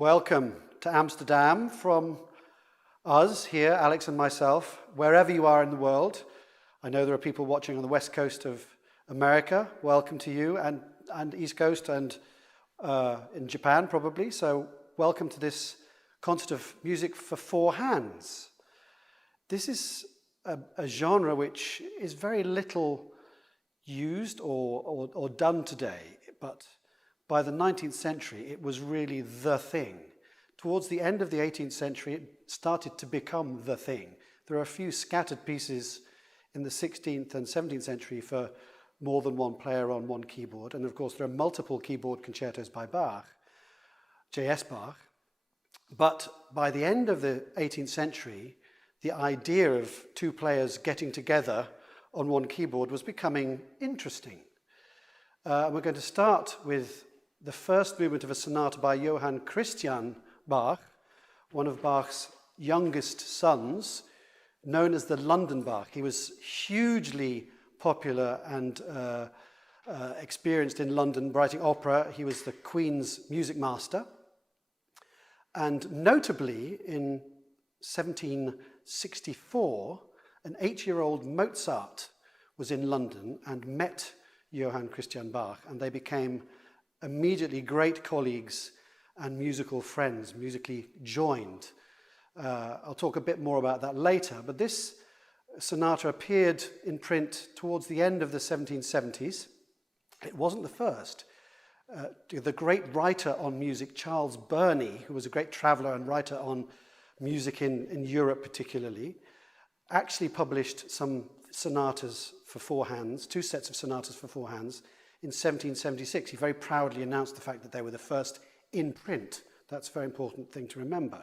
Welcome to Amsterdam from us here, Alex and myself, wherever you are in the world. I know there are people watching on the west coast of America. Welcome to you, and east coast, and in Japan probably. So welcome to this concert of music for four hands. This is a genre which is very little used or done today, but by the 19th century, it was really the thing. Towards the end of the 18th century, it started to become the thing. There are a few scattered pieces in the 16th and 17th century for more than one player on one keyboard. And of course, there are multiple keyboard concertos by Bach, J.S.Bach. But by the end of the 18th century, the idea of two players getting together on one keyboard was becoming interesting. We're going to start with the first movement of a sonata by Johann Christian Bach, one of Bach's youngest sons, known as the London Bach. He was hugely popular and experienced in London, writing opera. He was the Queen's music master. And notably, in 1764, an 8-year-old Mozart was in London and met Johann Christian Bach, and they became immediately great colleagues and musical friends, musically joined. I'll talk a bit more about that later, but this sonata appeared in print towards the end of the 1770s. It wasn't the first. The great writer on music, Charles Burney, who was a great traveller and writer on music in Europe particularly, actually published some sonatas for four hands, two sets of sonatas for four hands, in 1776. He very proudly announced the fact that they were the first in print. That's a very important thing to remember.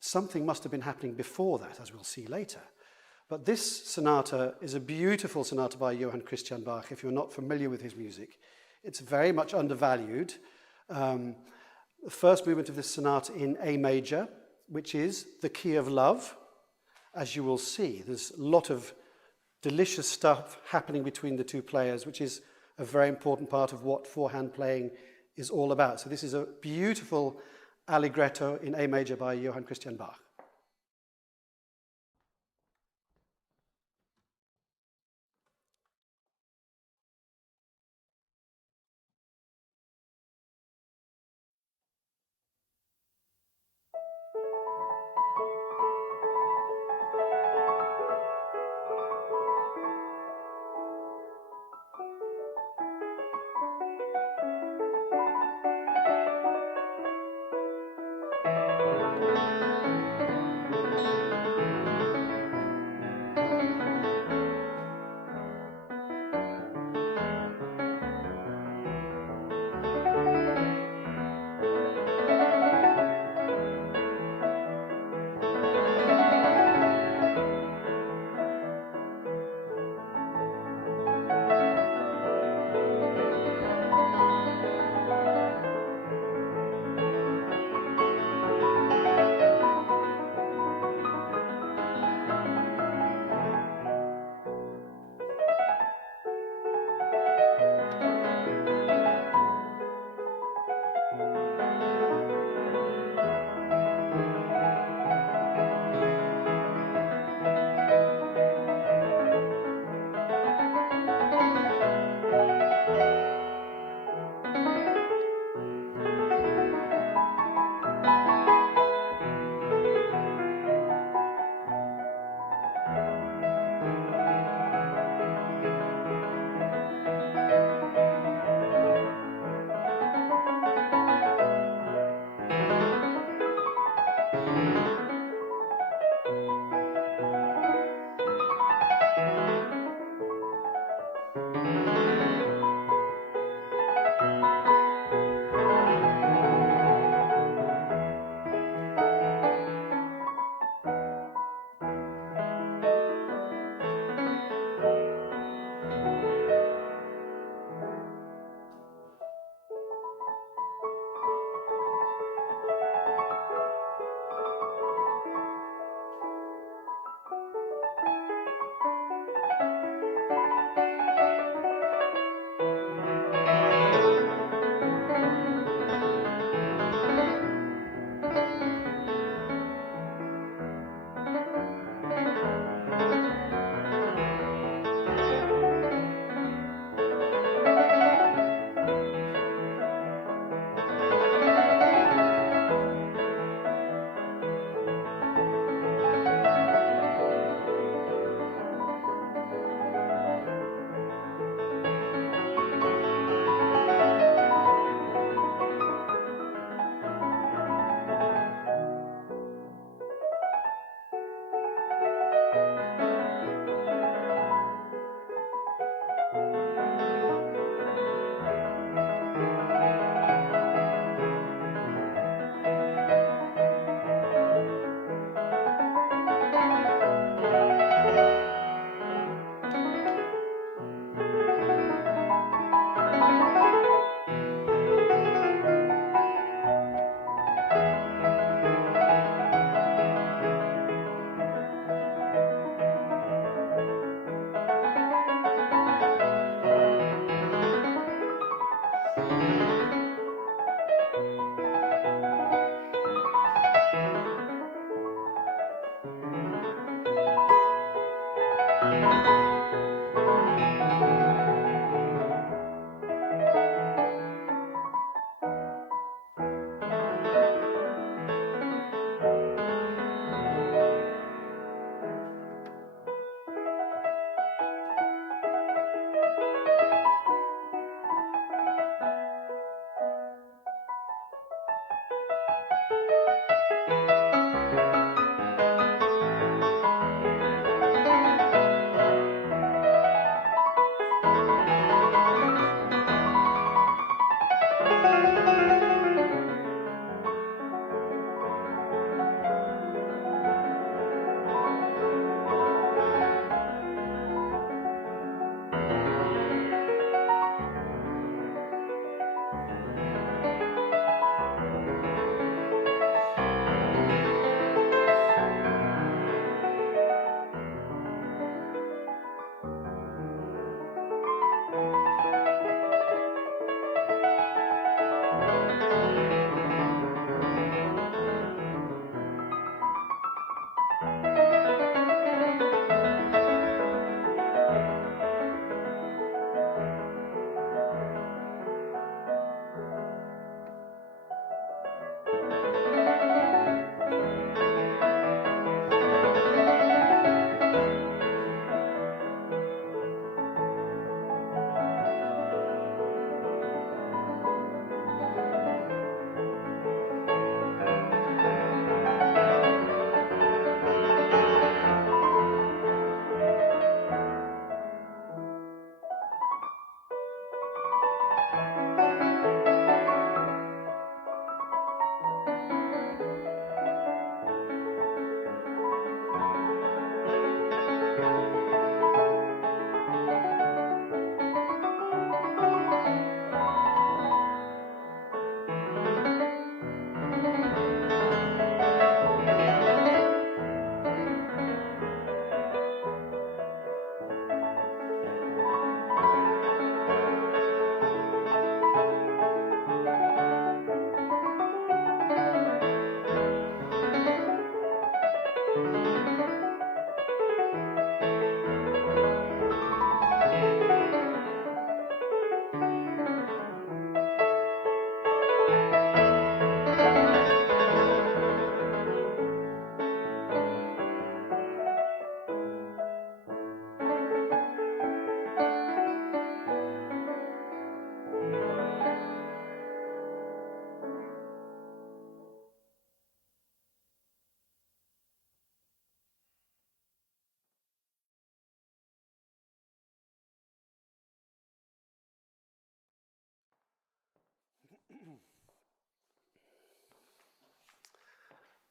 Something must have been happening before that, as we'll see later. But this sonata is a beautiful sonata by Johann Christian Bach, if you're not familiar with his music. It's very much undervalued. The first movement of this sonata in A major, which is the key of love, as you will see. There's a lot of delicious stuff happening between the two players, which is a very important part of what four-hand playing is all about. So this is a beautiful allegretto in A major by Johann Christian Bach.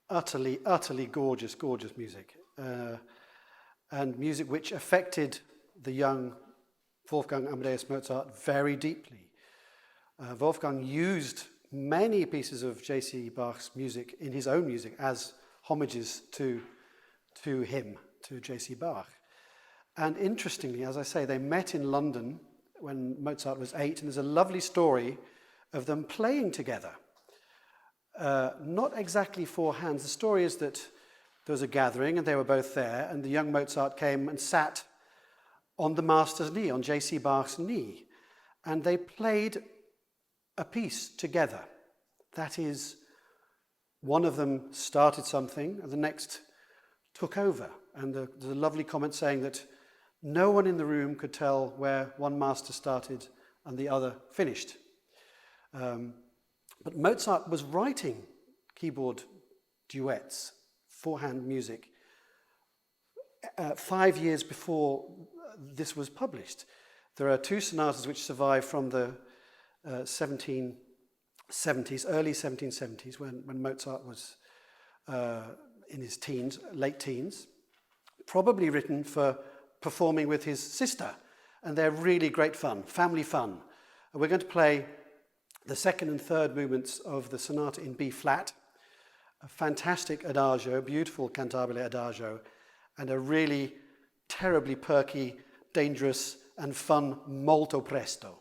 Utterly, utterly gorgeous, gorgeous music. And music which affected the young Wolfgang Amadeus Mozart very deeply. Wolfgang used many pieces of J.C.Bach's music in his own music as homages to him, to J.C.Bach. And interestingly, as I say, they met in London when Mozart was 8, and there's a lovely story of them playing together. Not exactly four hands. The story is that there was a gathering and they were both there, and the young Mozart came and sat on the master's knee, on J.C.Bach's knee, and they played a piece together. That is, one of them started something and the next took over. And there's a lovely comment saying that no one in the room could tell where one master started and the other finished. But Mozart was writing keyboard duets, four-hand music, 5 years before this was published. There are two sonatas which survive from the 1770s, early 1770s, when Mozart was in his teens, late teens, probably written for performing with his sister. And they're really great fun, family fun. And we're going to play the second and third movements of the sonata in B flat, a fantastic adagio, beautiful cantabile adagio, and a really terribly perky, dangerous, and fun molto presto.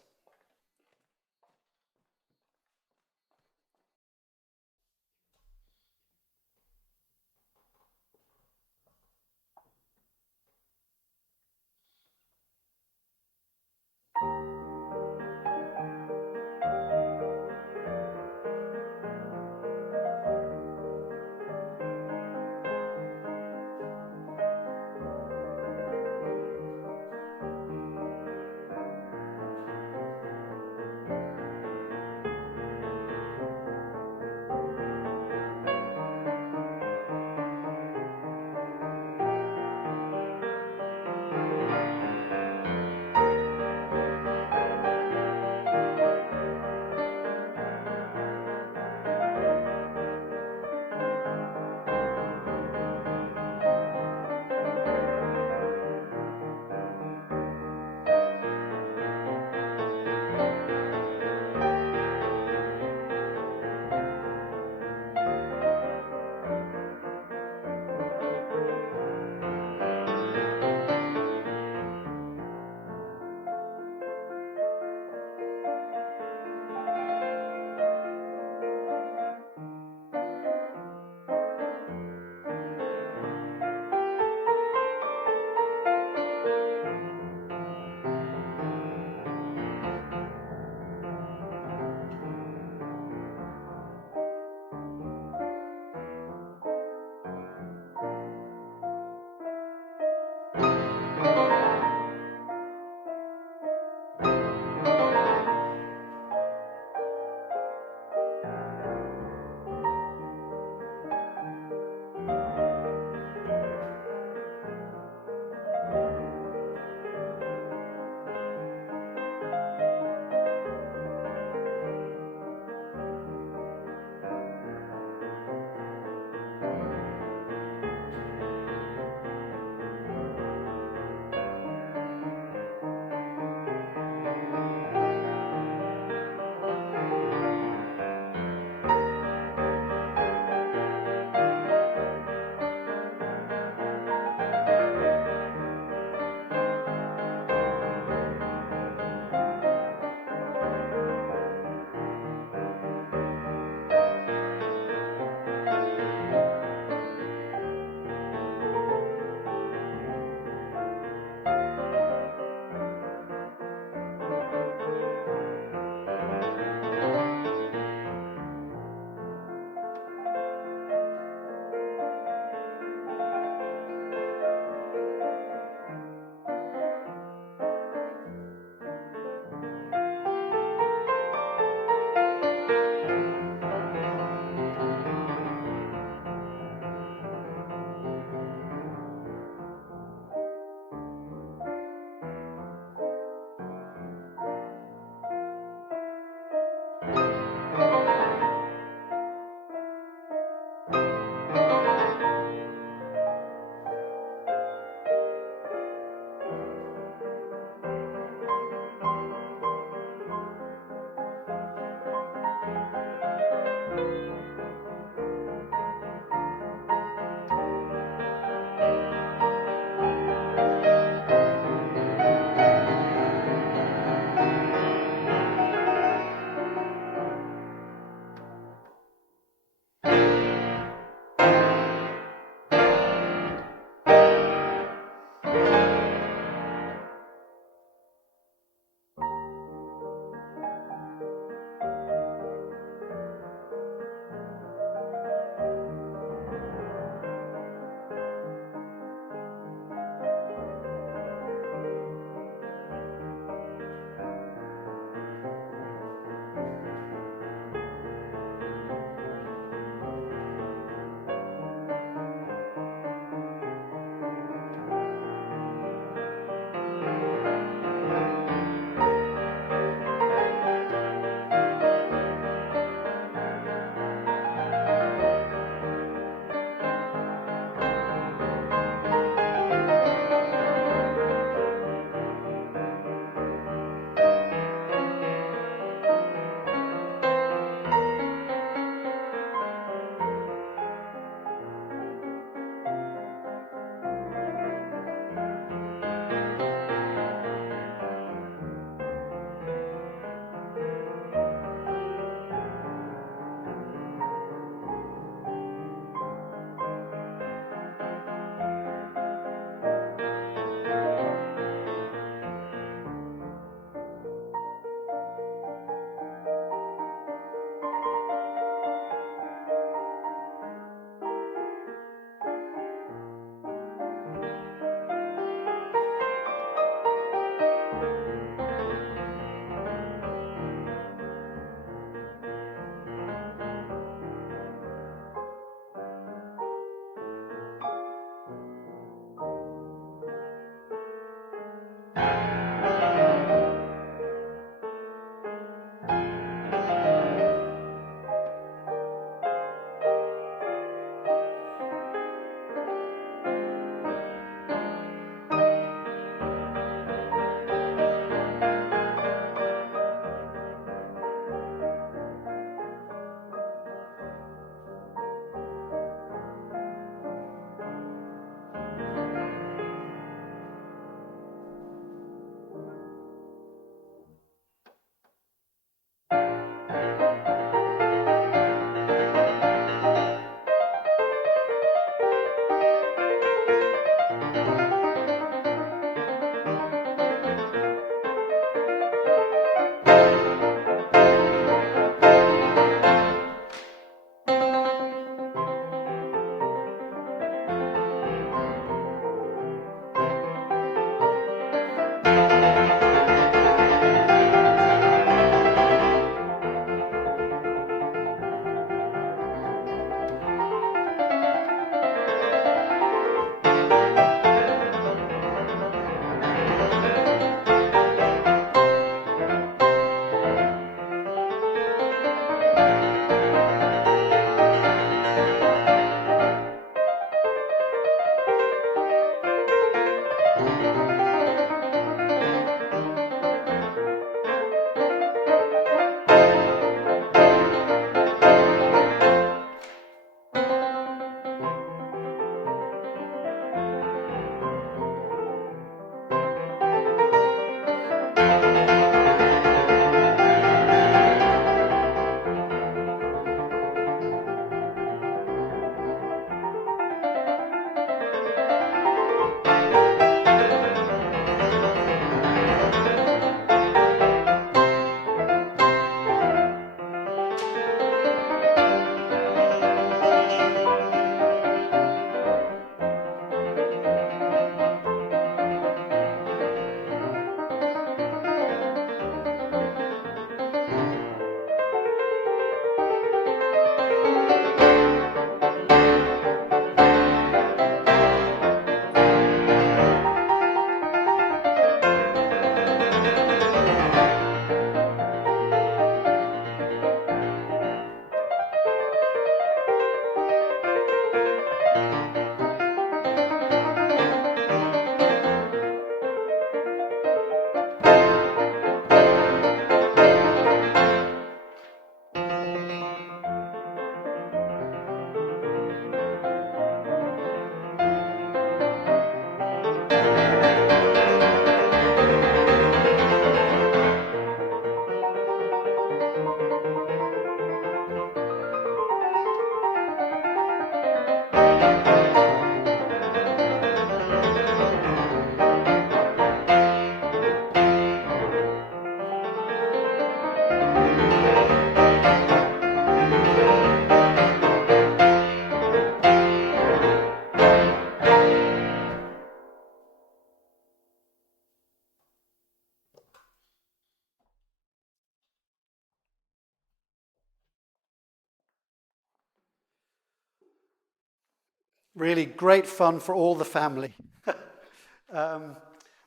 Really great fun for all the family.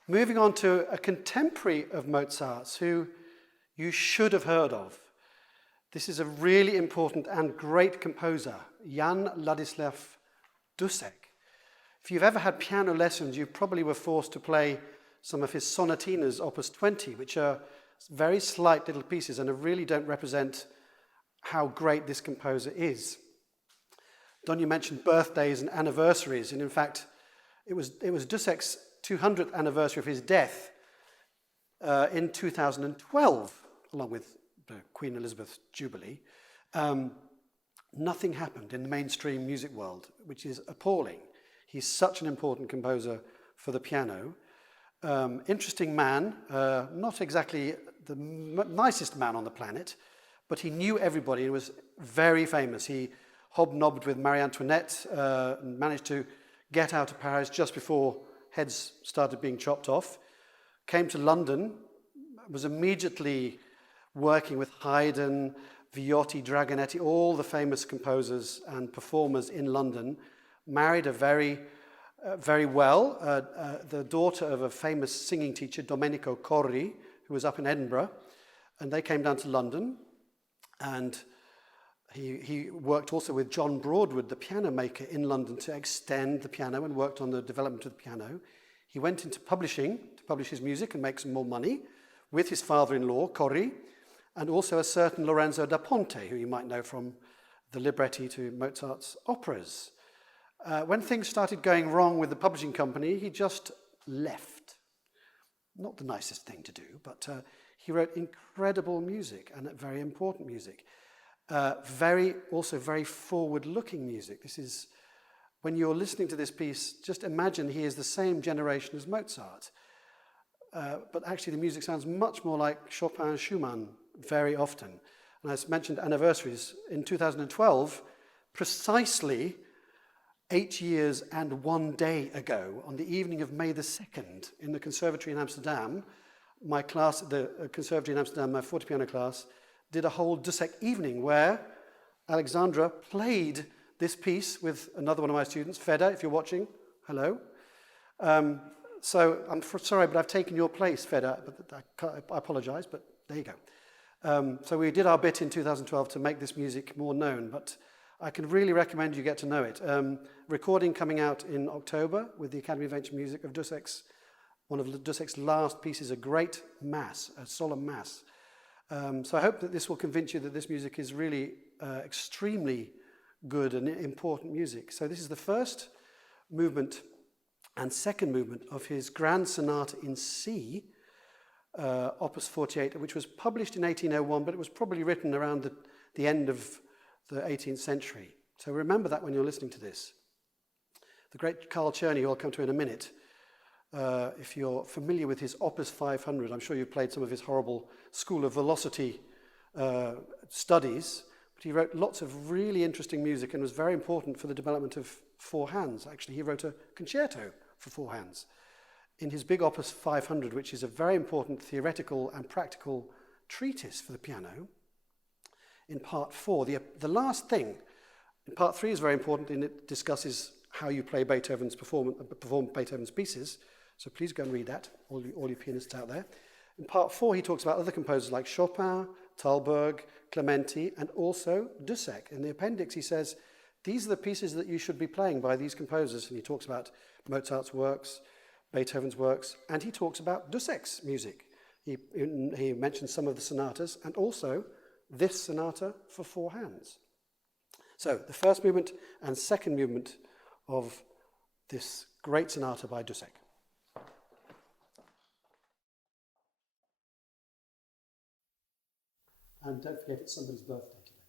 Moving on to a contemporary of Mozart's who you should have heard of. This is a really important and great composer, Jan Ladislav Dussek. If you've ever had piano lessons, you probably were forced to play some of his sonatinas, opus 20, which are very slight little pieces and really don't represent how great this composer is. Donya mentioned birthdays and anniversaries, and in fact, it was Dussek's 200th anniversary of his death in 2012, along with Queen Elizabeth's Jubilee. Nothing happened in the mainstream music world, which is appalling. He's such an important composer for the piano. Interesting man, not exactly the nicest man on the planet, but he knew everybody and was very famous. He hobnobbed with Marie Antoinette and managed to get out of Paris just before heads started being chopped off. Came to London, was immediately working with Haydn, Viotti, Dragonetti, all the famous composers and performers in London. Married a very well, the daughter of a famous singing teacher, Domenico Corri, who was up in Edinburgh, and they came down to London, and he worked also with John Broadwood, the piano maker in London, to extend the piano and worked on the development of the piano. He went into publishing to publish his music and make some more money with his father-in-law, Corri, and also a certain Lorenzo da Ponte, who you might know from the libretti to Mozart's operas. When things started going wrong with the publishing company, he just left. Not the nicest thing to do, but he wrote incredible music and very important music. Also very forward-looking music. This is, when you're listening to this piece, just imagine he is the same generation as Mozart. But actually the music sounds much more like Chopin and Schumann very often. And I mentioned anniversaries. In 2012, precisely 8 years and 1 day ago, on the evening of May the 2nd, in the Conservatory in Amsterdam, my class, the Conservatory in Amsterdam, my fortepiano class, did a whole Dussek evening where Alexandra played this piece with another one of my students, Feda, if you're watching, hello. So I'm sorry, but I've taken your place, Feda, but I apologize, but there you go. So we did our bit in 2012 to make this music more known, but I can really recommend you get to know it. Recording coming out in October with the Academy of Ancient Music of Dussek's, one of Dussek's last pieces, a great mass, a solemn mass. So I hope that this will convince you that this music is really extremely good and important music. So this is the first movement and second movement of his Grand Sonata in C, Opus 48, which was published in 1801, but it was probably written around the end of the 18th century. So remember that when you're listening to this. The great Carl Czerny, who I'll come to in a minute, if you're familiar with his Opus 500, I'm sure you've played some of his horrible School of Velocity studies, but he wrote lots of really interesting music and was very important for the development of four hands. Actually, he wrote a concerto for four hands in his big Opus 500, which is a very important theoretical and practical treatise for the piano. In part 4, the last thing, in part 3 is very important, and it discusses how you play Beethoven's perform Beethoven's pieces. So please go and read that, all you pianists out there. In part 4, he talks about other composers like Chopin, Thalberg, Clementi, and also Dussek. In the appendix, he says, these are the pieces that you should be playing by these composers. And he talks about Mozart's works, Beethoven's works, and he talks about Dussek's music. He mentions some of the sonatas, and also this sonata for four hands. So the first movement and second movement of this great sonata by Dussek. And don't forget, it's somebody's birthday today.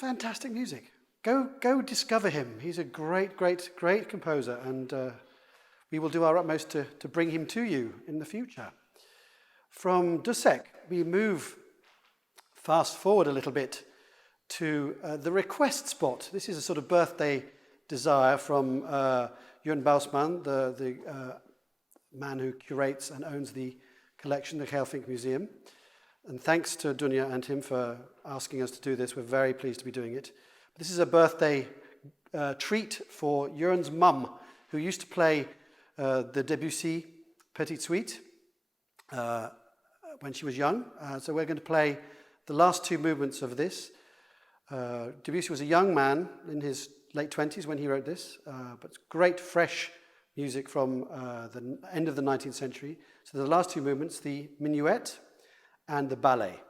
Fantastic music. Go discover him. He's a great, great, great composer, and we will do our utmost to bring him to you in the future. From Dussek, we move fast forward a little bit to the request spot. This is a sort of birthday desire from Jürgen Bausmann, the man who curates and owns the collection, the Geelvinck Museum. And thanks to Dunja and him for asking us to do this. We're very pleased to be doing it. This is a birthday treat for Jürgen's mum, who used to play the Debussy Petite Suite when she was young. So we're going to play the last two movements of this. Debussy was a young man in his late 20s when he wrote this, but great fresh music from the end of the 19th century. So the last two movements, the minuet and the ballet.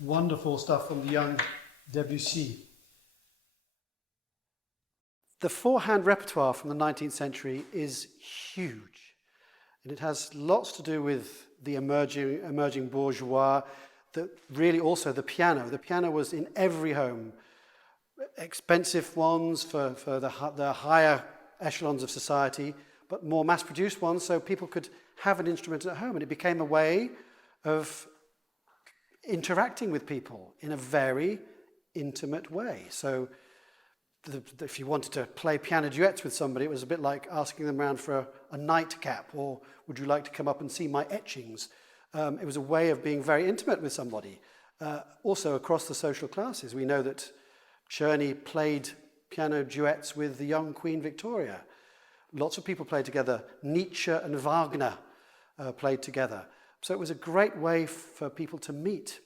Wonderful stuff from the young Debussy. The four-hand repertoire from the 19th century is huge, and it has lots to do with the emerging bourgeois, really also the piano. The piano was in every home, expensive ones for the higher echelons of society, but more mass-produced ones so people could have an instrument at home, and it became a way of interacting with people in a very intimate way. So if you wanted to play piano duets with somebody, it was a bit like asking them around for a nightcap, or would you like to come up and see my etchings? It was a way of being very intimate with somebody. Also across the social classes, we know that Czerny played piano duets with the young Queen Victoria. Lots of people played together. Nietzsche and Wagner played together. So it was a great way for people to meet.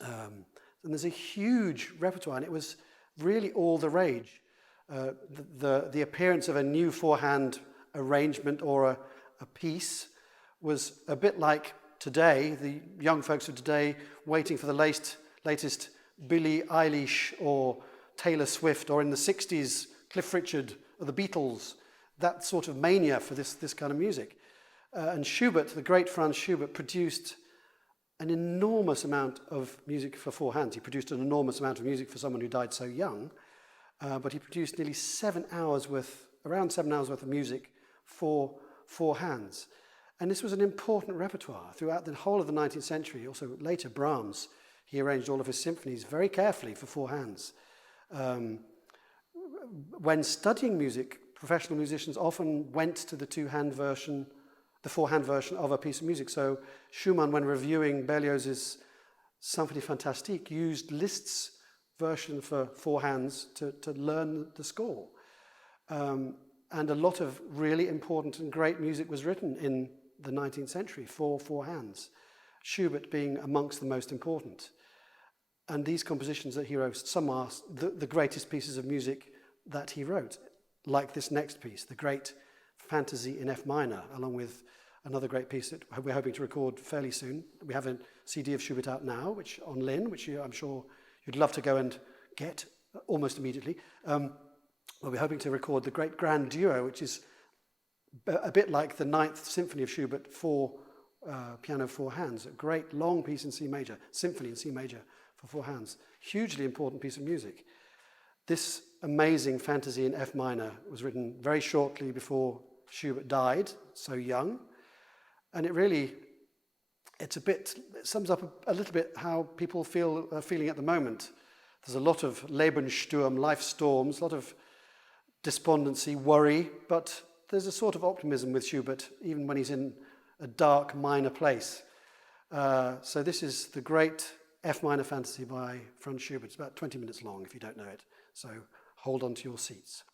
And there's a huge repertoire, and it was really all the rage. The appearance of a new four-hand arrangement or a piece was a bit like today, the young folks of today waiting for the latest Billie Eilish or Taylor Swift, or in the 60s, Cliff Richard or the Beatles, that sort of mania for this kind of music. And Schubert, the great Franz Schubert, produced an enormous amount of music for four hands. He produced an enormous amount of music for someone who died so young, but he produced nearly around 7 hours worth of music for four hands. And this was an important repertoire throughout the whole of the 19th century. Also later, Brahms, he arranged all of his symphonies very carefully for four hands. When studying music, professional musicians often went to the four-hand version of a piece of music. So Schumann, when reviewing Berlioz's Symphonie Fantastique, used Liszt's version for four hands to learn the score. And a lot of really important and great music was written in the 19th century for four hands, Schubert being amongst the most important. And these compositions that he wrote, some are the greatest pieces of music that he wrote, like this next piece, the great Fantasy in F minor, along with another great piece that we're hoping to record fairly soon. We have a CD of Schubert out now, which I'm sure you'd love to go and get almost immediately. Well, we're hoping to record the great Grand Duo, which is a bit like the Ninth Symphony of Schubert for piano four hands, a great long piece in C major, symphony in C major for four hands. Hugely important piece of music. This amazing Fantasy in F minor was written very shortly before Schubert died, so young, and it sums up a little bit how people are feeling at the moment. There's a lot of Lebenssturm, life storms, a lot of despondency, worry, but there's a sort of optimism with Schubert, even when he's in a dark minor place. So this is the great F minor Fantasy by Franz Schubert. It's about 20 minutes long if you don't know it, so hold on to your seats.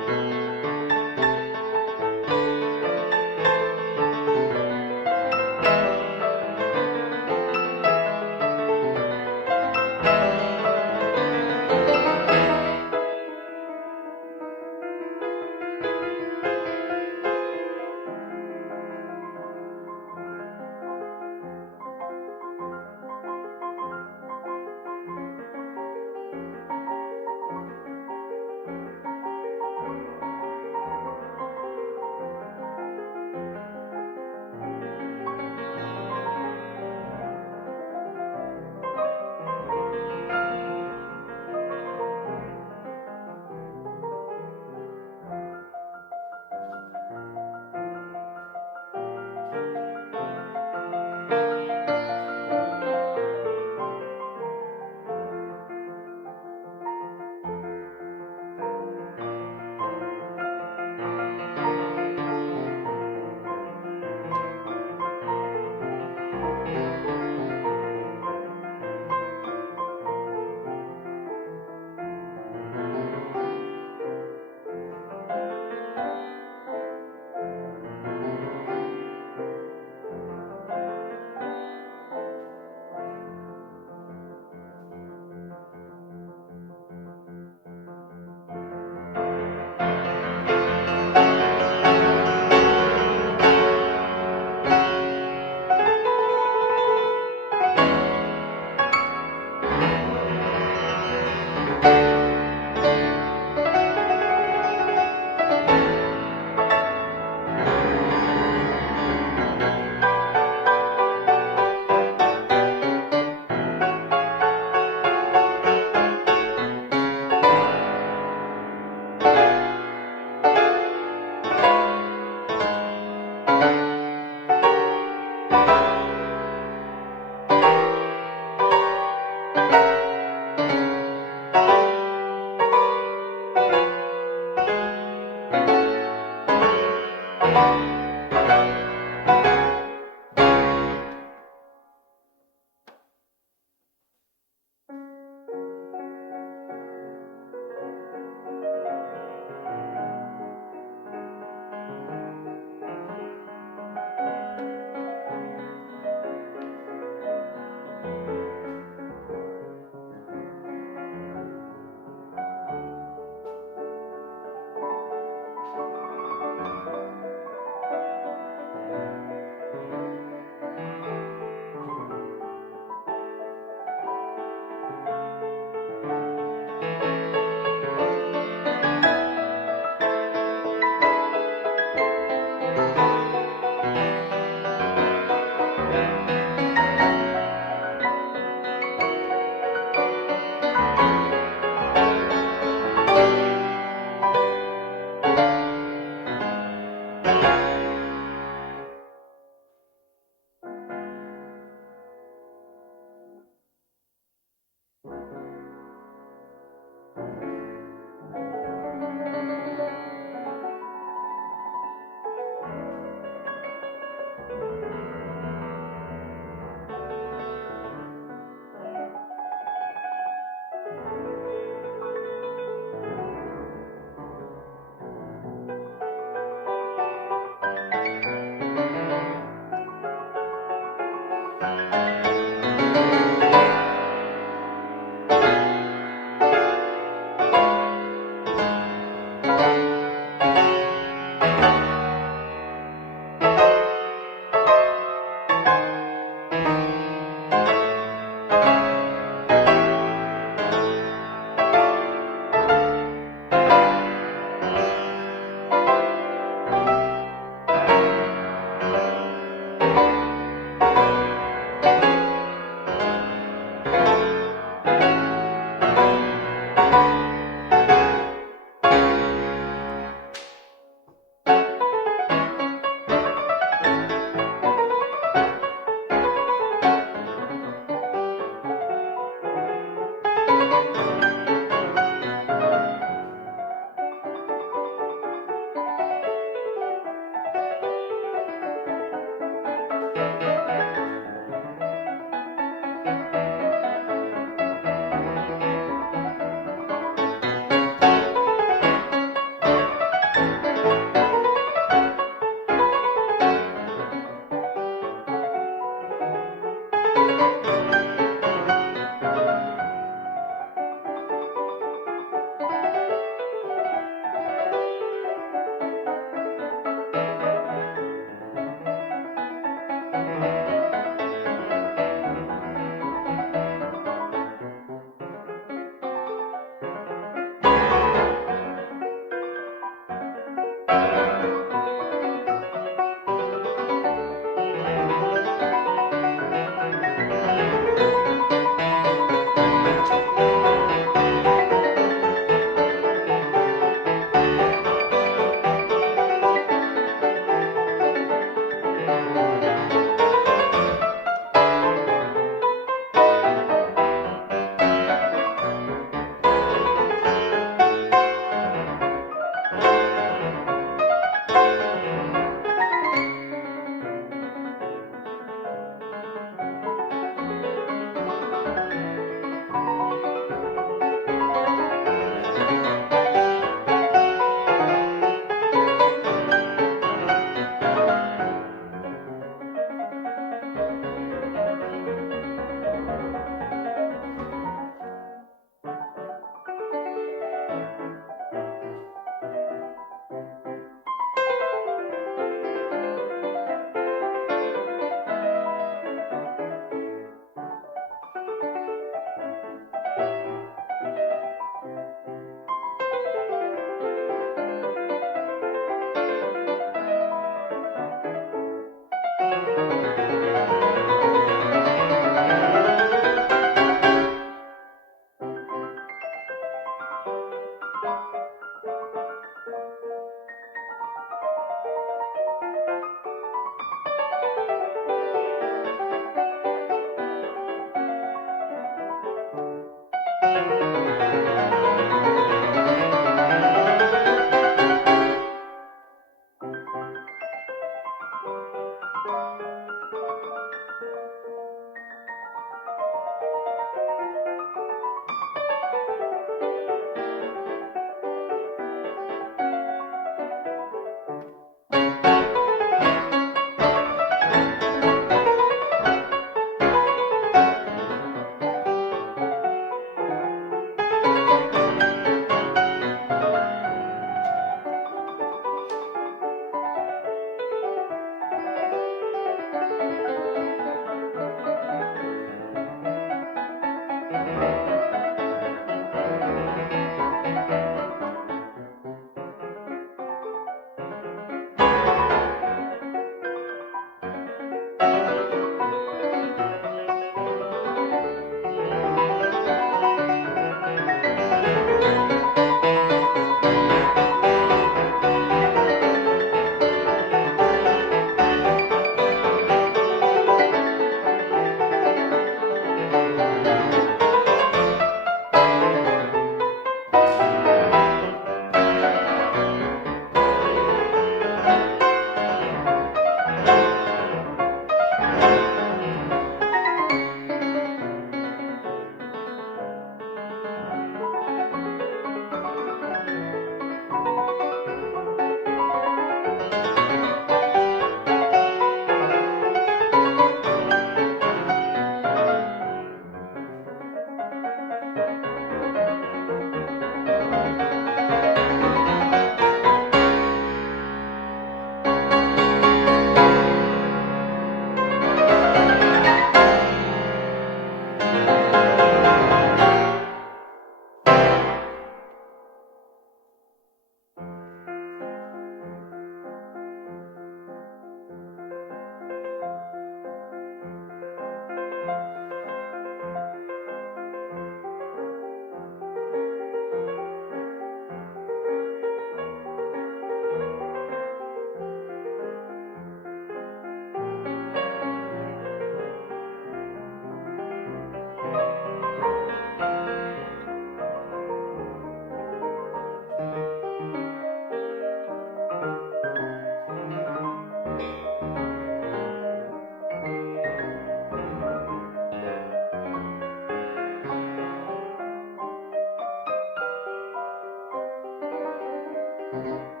Thank you.